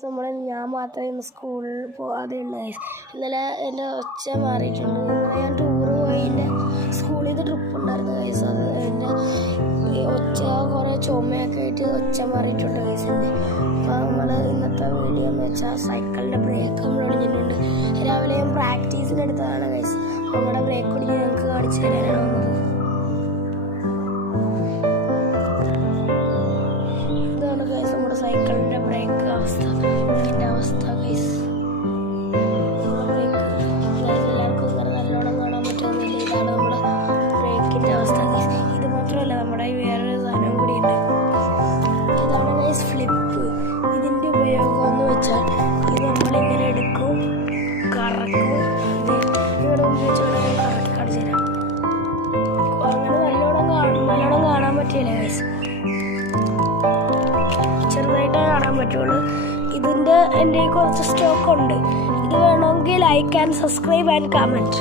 ഞാൻ മാത്രമേ ഇന്ന് സ്കൂളിൽ പോകാതെ ഉള്ളൂ. ഇന്നലെ എൻ്റെ ഒച്ച മാറിയിട്ടുണ്ട്. ഇന്നലെ ഞാൻ ടൂറ് പോയതിൻ്റെ സ്കൂളിൽ നിന്ന് ട്രിപ്പ് ഉണ്ടായിരുന്നു ഗൈസ്. അത് എൻ്റെ ഒച്ച കുറേ ചുമയൊക്കെ ആയിട്ട് ഒച്ച മാറിയിട്ടുണ്ട് ഗൈസിൻ്റെ. അപ്പോൾ നമ്മൾ ഇന്നത്തെ വീഡിയോ എന്ന് വെച്ചാൽ സൈക്കിളിൻ്റെ ബ്രേക്ക് നമ്മൾ ഒടിഞ്ഞിട്ടുണ്ട്. രാവിലെ ഞാൻ പ്രാക്ടീസിനെടുത്തതാണ് ഗൈസ്. നമ്മുടെ ബ്രേക്ക് ഒടിഞ്ഞ് ഞങ്ങൾക്ക് കാണിച്ചു തരാനാണ് വന്നത്. ഇതാണ് ഗൈസ് നമ്മുടെ സൈക്കിളിൻ്റെ ബ്രേക്ക് അവസ്ഥ. ഇതിൻ്റെ അവസ്ഥ ഗൈസ്, നമ്മുടെ ബ്രേക്ക് എല്ലാവർക്കും നല്ലോണം കാണാൻ പറ്റുന്നില്ല. ഇതാണ് നമ്മുടെ ബ്രേക്കിൻ്റെ അവസ്ഥ ഗൈസ്. ഇത് മാത്രമല്ല, നമ്മുടെ വേറൊരു സാധനം കൂടിയുണ്ട്. ഇതാണ് ഗൈസ് ഫ്ലിപ്പ്. ഇതിൻ്റെ ഉപയോഗം എന്ന് വെച്ചാൽ ഇത് നമ്മളിങ്ങനെ എടുക്കും, കറക്കും. ഇവിടെ ഉപയോഗിച്ചുകൊണ്ട് കറക്കി കാണിച്ചു തരാം. അങ്ങനെ നല്ലോണം കാണാൻ പറ്റില്ല ഗൈസ്, ചെറുതായിട്ടേ കാണാൻ പറ്റുള്ളൂ. ഇതിൻ്റെ എൻ്റെ കുറച്ച് സ്റ്റോക്ക് ഉണ്ട്. ഇത് വേണമെങ്കിൽ like and subscribe and comment.